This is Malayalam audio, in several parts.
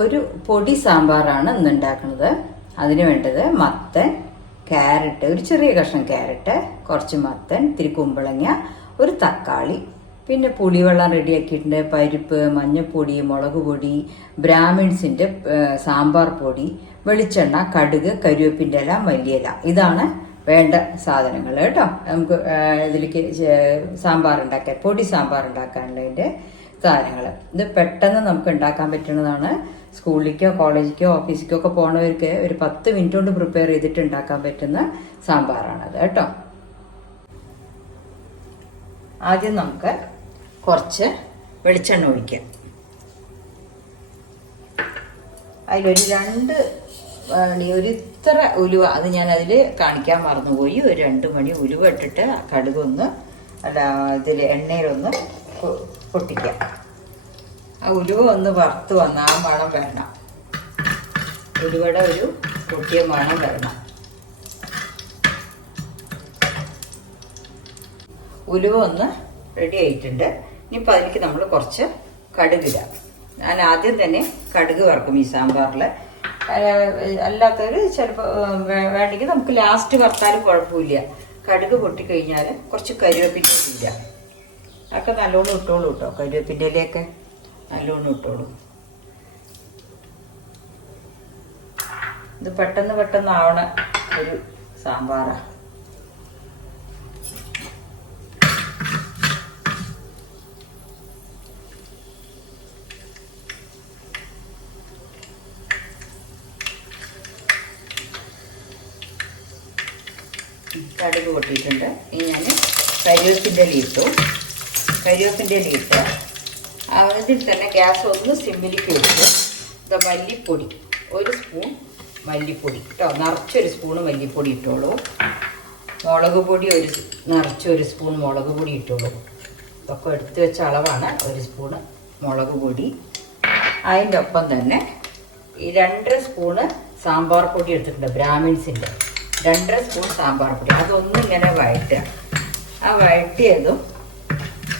ഒരു പൊടി സാമ്പാറാണ് ഇന്ന് ഉണ്ടാക്കുന്നത്. അതിന് വേണ്ടത് മത്തൻ, ക്യാരറ്റ്, ഒരു ചെറിയ കഷ്ണം ക്യാരറ്റ്, കുറച്ച് മത്തൻ, ഇത്തിരി കുമ്പളങ്ങ, ഒരു തക്കാളി, പിന്നെ പുളിവെള്ളം റെഡിയാക്കിയിട്ടുണ്ട്, പരിപ്പ്, മഞ്ഞൾപ്പൊടി, മുളക് പൊടി, ബ്രാഹ്മിൺസിന്റെ സാമ്പാർ പൊടി, വെളിച്ചെണ്ണ, കടുക്, കരിവേപ്പിൻ്റെ ഇല, മല്ലിയില. ഇതാണ് വേണ്ട സാധനങ്ങൾ കേട്ടോ. നമുക്ക് ഇതിലേക്ക് സാമ്പാർ ഉണ്ടാക്കാൻ, പൊടി സാമ്പാർ ഉണ്ടാക്കാനുള്ളതിൻ്റെ സാധനങ്ങൾ. ഇത് പെട്ടെന്ന് നമുക്ക് ഉണ്ടാക്കാൻ പറ്റുന്നതാണ്. സ്കൂളിലേക്കോ കോളേജിലേക്കോ ഓഫീസിലേക്കോ ഒക്കെ പോണവർക്ക് ഒരു 10 മിനിറ്റ് കൊണ്ട് പ്രിപ്പയർ ചെയ്തിട്ട് ഉണ്ടാക്കാൻ പറ്റുന്ന സാമ്പാറാണത് കേട്ടോ. ആദ്യം നമുക്ക് കുറച്ച് വെളിച്ചെണ്ണ ഒഴിക്കാം. അതിലൊരു 2 മണി, ഒരു ഇത്ര ഉലുവ, അത് ഞാൻ അതിൽ കാണിക്കാൻ മറന്നുപോയി. ഒരു 2 മണി ഉലുവ ഇട്ടിട്ട് കടുകൊന്ന് ഇതിൽ എണ്ണയിലൊന്ന് പൊട്ടിക്കാം. ആ ഉലുവ ഒന്ന് വറുത്ത് വന്ന ആ മണം വരണം. ഉലുവയുടെ ഒരു പൊട്ടിയ മണം വരണം. ഉലുവ ഒന്ന് റെഡി ആയിട്ടുണ്ട്. ഇനിയിപ്പോൾ അതിലേക്ക് നമ്മൾ കുറച്ച് കടുകിടാം. ഞാൻ ആദ്യം തന്നെ കടുക് വറക്കും ഈ സാമ്പാറിൽ. അല്ലാത്തവർ ചിലപ്പോൾ വേണമെങ്കിൽ നമുക്ക് ലാസ്റ്റ് വറുത്താലും കുഴപ്പമില്ല. കടുക് പൊട്ടിക്കഴിഞ്ഞാൽ കുറച്ച് കരിവേപ്പിൻ്റെ ഇല്ല, അതൊക്കെ നല്ലോണം ഇട്ടോളൂ കേട്ടോ. കരിവേപ്പിൻ്റെ ഇലയൊക്കെ നല്ലോണം ഇട്ടോളൂ. ഇത് പെട്ടെന്ന് ആവണ ഒരു സാമ്പാറാണ്. കടുക് പൊട്ടിയിട്ടുണ്ട്. ഇനി ഞാൻ കരിവേപ്പിൻ്റെ ഇല ഇട്ട് അതിൽ തന്നെ ഗ്യാസ് ഒന്ന് സിമ്മിലേക്ക് വെച്ച് ഇത് മല്ലിപ്പൊടി, 1 സ്പൂൺ മല്ലിപ്പൊടി കേട്ടോ, നിറച്ചൊരു സ്പൂണ് മല്ലിപ്പൊടി ഇട്ടോളൂ. മുളക് പൊടി നിറച്ചൊരു സ്പൂൺ മുളക് പൊടി ഇട്ടോളൂ. ഇതൊക്കെ എടുത്ത് വെച്ച അളവാണ്. 1 സ്പൂണ് മുളക് പൊടി. അതിൻ്റെ ഒപ്പം തന്നെ ഈ 2 സ്പൂണ് സാമ്പാർ പൊടി എടുത്തിട്ടുണ്ട്, ബ്രാഹ്മിൺസിൻ്റെ 2 സ്പൂൺ സാമ്പാർ പൊടി. അതൊന്നും ഇങ്ങനെ വഴറ്റുക. ആ വഴറ്റിയതും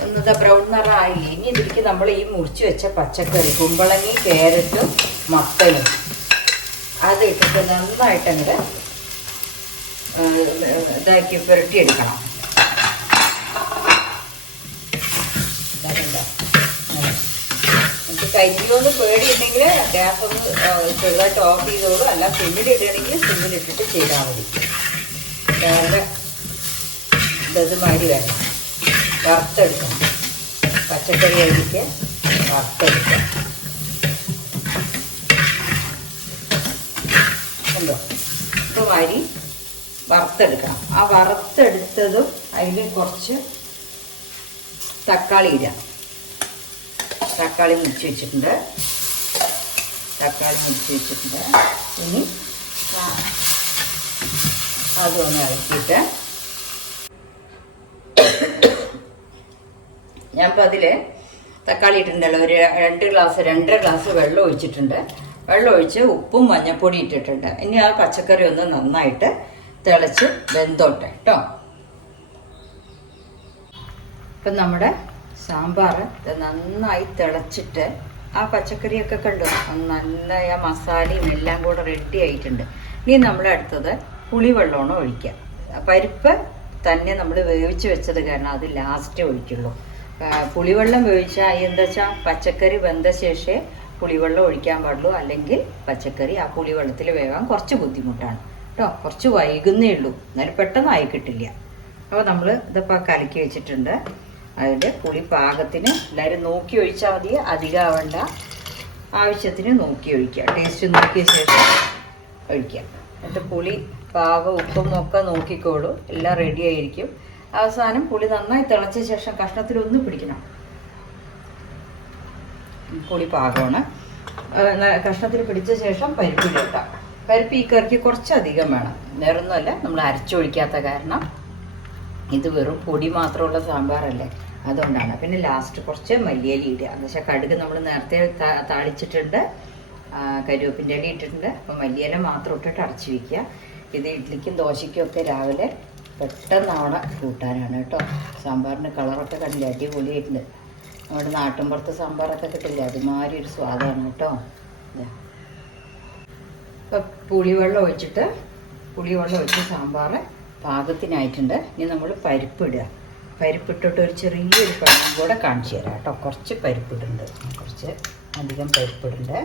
ഒന്ന് ബ്രൗൺ നിറമായില്ലേ. ഇനി ഇതിലേക്ക് നമ്മൾ ഈ മുറിച്ച് വെച്ച പച്ചക്കറി, കുമ്പളങ്ങി, ക്യാരറ്റും മത്തനും, അത് ഇട്ടിട്ട് നന്നായിട്ട് അങ്ങോട്ട് ഇതാക്കി പുരട്ടിയെടുക്കണം. നമുക്ക് കരിയോന്ന് പേടിയുണ്ടെങ്കിൽ ഗ്യാസ് ഒന്ന് ചെറുതായിട്ട് ഓഫ് ചെയ്തോളൂ. അല്ല സിമ്മിലിടുകയാണെങ്കിൽ സിമ്മിലിട്ടിട്ട് ചെയ്താൽ മതി. വേറെ ഇതുമാതിരി വേണം വറുത്തെടുക്കണം. പച്ചക്കറി അരിക്ക് വറുത്തെടുക്കാം. ഉണ്ടോ? ഇതുമാതിരി വറുത്തെടുക്കണം. ആ വറുത്തെടുത്തതും അതിൽ കുറച്ച് തക്കാളി ഇടാം. തക്കാളി മുറിച്ച് വെച്ചിട്ടുണ്ട്. ഇനി അതൊന്ന് ഇളക്കിയിട്ട് ഞാനിപ്പോൾ അതിൽ തക്കാളി ഇട്ടിട്ടുണ്ടല്ലോ, ഒരു 2 ഗ്ലാസ് വെള്ളം ഒഴിച്ചിട്ടുണ്ട്. വെള്ളം ഒഴിച്ച് ഉപ്പും മഞ്ഞൾപ്പൊടി ഇട്ടിട്ടുണ്ട്. ഇനി ആ പച്ചക്കറി ഒന്ന് നന്നായിട്ട് തിളച്ച് വെന്തോട്ടെ കേട്ടോ. ഇപ്പം നമ്മുടെ സാമ്പാർ നന്നായി തിളച്ചിട്ട് ആ പച്ചക്കറിയൊക്കെ കണ്ടു നല്ല ആ മസാലയും എല്ലാം കൂടെ റെഡി ആയിട്ടുണ്ട്. ഇനി നമ്മൾ അടുത്തത് പുളിവെള്ളമാണ് ഒഴിക്കുക. പരിപ്പ് തന്നെ നമ്മൾ വേവിച്ച് വെച്ചത് കാരണം അത് ലാസ്റ്റേ ഒഴിക്കുള്ളൂ. പുളിവെള്ളം വേവിച്ചാൽ എന്താ വെച്ചാൽ പച്ചക്കറി വെന്ത ശേഷമേ പുളിവെള്ളം ഒഴിക്കാൻ പാടുള്ളൂ. അല്ലെങ്കിൽ പച്ചക്കറി ആ പുളിവെള്ളത്തിൽ വേവാൻ കുറച്ച് ബുദ്ധിമുട്ടാണ് കേട്ടോ. കുറച്ച് വൈകുന്നേ ഉള്ളൂ, എന്നാലും പെട്ടെന്ന് ആയി കിട്ടില്ല. അപ്പോൾ നമ്മൾ ഇതിപ്പോൾ കലക്കി വെച്ചിട്ടുണ്ട്. അതിൽ പുളി പാകത്തിന് എല്ലാവരും നോക്കി ഒഴിച്ചാൽ മതി, അധികം ആവണ്ട. ആവശ്യത്തിന് നോക്കി ഒഴിക്കുക, ടേസ്റ്റ് നോക്കിയ ശേഷം ഒഴിക്കുക. എന്നിട്ട് പുളി പാകം ഉപ്പും ഒക്കെ നോക്കിക്കോളൂ, എല്ലാം റെഡി ആയിരിക്കും. അവസാനം പുളി നന്നായി തിളച്ച ശേഷം കഷ്ണത്തിലൊന്ന് പിടിക്കണം. പുളി പാകമാണ്. കഷ്ണത്തിൽ പിടിച്ച ശേഷം പരിപ്പിലിട്ടാം. പരിപ്പ് ഈ കറിക്ക് കുറച്ചധികം വേണം, വേറൊന്നുമല്ല നമ്മൾ അരച്ചൊഴിക്കാത്ത കാരണം. ഇത് വെറും പൊടി മാത്രമുള്ള സാമ്പാറല്ലേ, അതുകൊണ്ടാണ്. പിന്നെ ലാസ്റ്റ് കുറച്ച് മല്ലിയില ഇടുക. എന്ന് വെച്ചാൽ കടുക് നമ്മൾ നേരത്തെ താളിച്ചിട്ടുണ്ട്, കരിവേപ്പിൻ്റെ ഇല ഇട്ടിട്ടുണ്ട്. അപ്പം മല്ലിയില മാത്രം ഇട്ടിട്ട് അടച്ചു വയ്ക്കുക. ഇത് ഇഡ്ഡലിക്കും ദോശയ്ക്കും ഒക്കെ രാവിലെ പെട്ടെന്നാവണ കൂട്ടാനാണ് കേട്ടോ. സാമ്പാറിൻ്റെ കളറൊക്കെ കണ്ടില്ല, അടിപൊളിയായിട്ടുണ്ട്. നമ്മുടെ നാട്ടിൻപുറത്ത് സാമ്പാറൊക്കെ കിട്ടില്ല, അതുമാതിരി ഒരു സ്വാദാണ് കേട്ടോ. ഇപ്പം പുളിവെള്ളം ഒഴിച്ച് സാമ്പാർ പാകത്തിനായിട്ടുണ്ട്. ഇനി നമ്മൾ പരിപ്പിടുക. പരിപ്പിട്ടിട്ട് ഒരു ചെറിയൊരു പഴം കൂടെ കാണിച്ചു തരാം കേട്ടോ. കുറച്ച് പരിപ്പിടുന്നുണ്ട്, കുറച്ച് അധികം പരിപ്പിടുന്നുണ്ട്.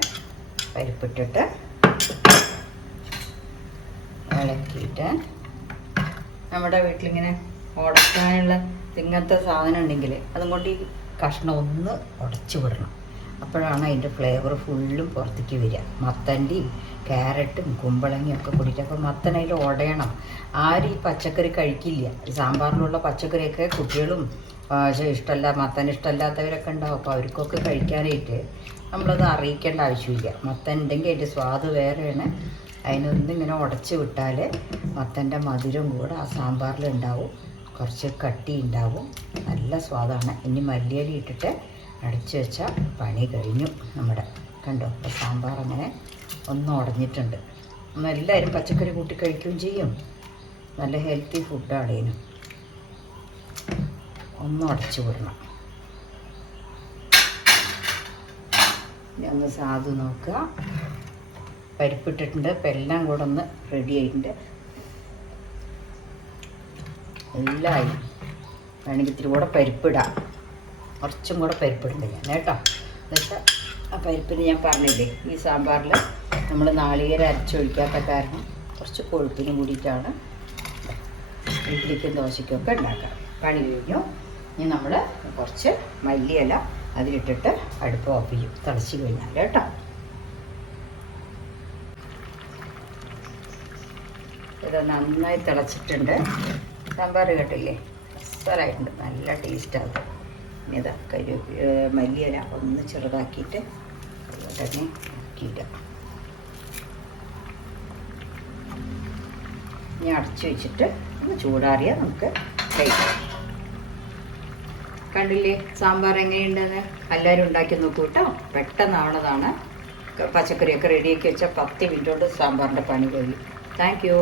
പരിപ്പിട്ടിട്ട് ഇളക്കിയിട്ട് നമ്മുടെ വീട്ടിലിങ്ങനെ ഉടക്കാനുള്ള ഇങ്ങനത്തെ സാധനം ഉണ്ടെങ്കിൽ അതും കൊണ്ട് ഈ കഷ്ണം ഒന്ന് ഉടച്ച് വിടണം. അപ്പോഴാണ് അതിൻ്റെ ഫ്ലേവർ ഫുള്ളും പുറത്തേക്ക് വരിക. മത്തൻ്റെയും ക്യാരറ്റും കുമ്പളങ്ങയും ഒക്കെ കൂടിയിട്ട്. അപ്പോൾ മത്തൻ അതിൽ ഉടയണം. ആരും ഈ പച്ചക്കറി കഴിക്കില്ല. സാമ്പാറിലുള്ള പച്ചക്കറിയൊക്കെ കുട്ടികളും മത്തൻ ഇഷ്ടമല്ലാത്തവരൊക്കെ ഉണ്ടാവും. അപ്പോൾ അവർക്കൊക്കെ കഴിക്കാനായിട്ട് നമ്മളത് അറിയിക്കേണ്ട ആവശ്യമില്ല. മത്തൻ ഉണ്ടെങ്കിൽ അതിൻ്റെ സ്വാദ് വേറെയാണ്. അതിനൊന്നിങ്ങനെ ഉടച്ച് വിട്ടാൽ മത്തൻ്റെ മധുരം കൂടെ ആ സാമ്പാറിലുണ്ടാവും. കുറച്ച് കട്ടി ഉണ്ടാവും. നല്ല സ്വാദാണ്. ഇനി മല്ലിയില ഇട്ടിട്ട് അടച്ച് വെച്ചാൽ പണി കഴിഞ്ഞു നമ്മുടെ. കണ്ടോ, അപ്പോൾ സാമ്പാർ അങ്ങനെ ഒന്ന് ഉടഞ്ഞിട്ടുണ്ട്. എല്ലാവരും പച്ചക്കറി കൂട്ടി കഴിക്കുകയും ചെയ്യും. നല്ല ഹെൽത്തി ഫുഡാണ് ഇതിനും. ഒന്ന് ഉടച്ച് വിടണം. ഇനി ഒന്ന് സാധു നോക്കുക. പരിപ്പിട്ടിട്ടുണ്ട്. ഇപ്പം എല്ലാം കൂടെ ഒന്ന് റെഡി ആയിട്ടുണ്ട്. എല്ലായി. വേണമെങ്കിൽ ഇത്തിരി കൂടെ പരിപ്പിടാം. കുറച്ചും കൂടെ പരിപ്പിടുന്നുണ്ട് ഞാൻ കേട്ടോ. എന്നുവെച്ചാൽ ആ പരിപ്പിന് ഞാൻ പറഞ്ഞില്ലേ, ഈ സാമ്പാറിൽ നമ്മൾ നാളികേരം അരച്ചൊഴിക്കാത്ത കാരണം കുറച്ച് കൊഴുപ്പിന് കൂടിയിട്ടാണ് ഇഡ്ഡലിക്കും ദോശയ്ക്കും ഒക്കെ ഉണ്ടാക്കുക. പണി കഴിഞ്ഞു. ഇനി നമ്മൾ കുറച്ച് മല്ലിയില അതിലിട്ടിട്ട് അടുപ്പ് ഓഫ് ചെയ്യും തിളച്ച് കഴിഞ്ഞാൽ കേട്ടോ. ഇത് നന്നായി തിളച്ചിട്ടുണ്ട്. സാമ്പാർ കേട്ടില്ലേ, അസലായിട്ടുണ്ട്. നല്ല ടേസ്റ്റാകും. ഇനി ഇതാ മല്ലിയില ഒന്ന് ചെറുതാക്കിയിട്ട് തന്നെ ആക്കിയിടുക. ഇനി അടച്ച് വെച്ചിട്ട് ഒന്ന് ചൂടാറിയാൽ നമുക്ക് കഴിക്കാം. കണ്ടില്ലേ സാമ്പാർ എങ്ങനെയുണ്ടെന്ന്? എല്ലാവരും ഉണ്ടാക്കി നോക്കൂ കേട്ടോ. പെട്ടെന്നാവണതാണ്. പച്ചക്കറിയൊക്കെ റെഡിയാക്കി വെച്ചാൽ 10 മിനിറ്റ് കൊണ്ട് സാമ്പാറിൻ്റെ പണി കഴിയും. Thank you.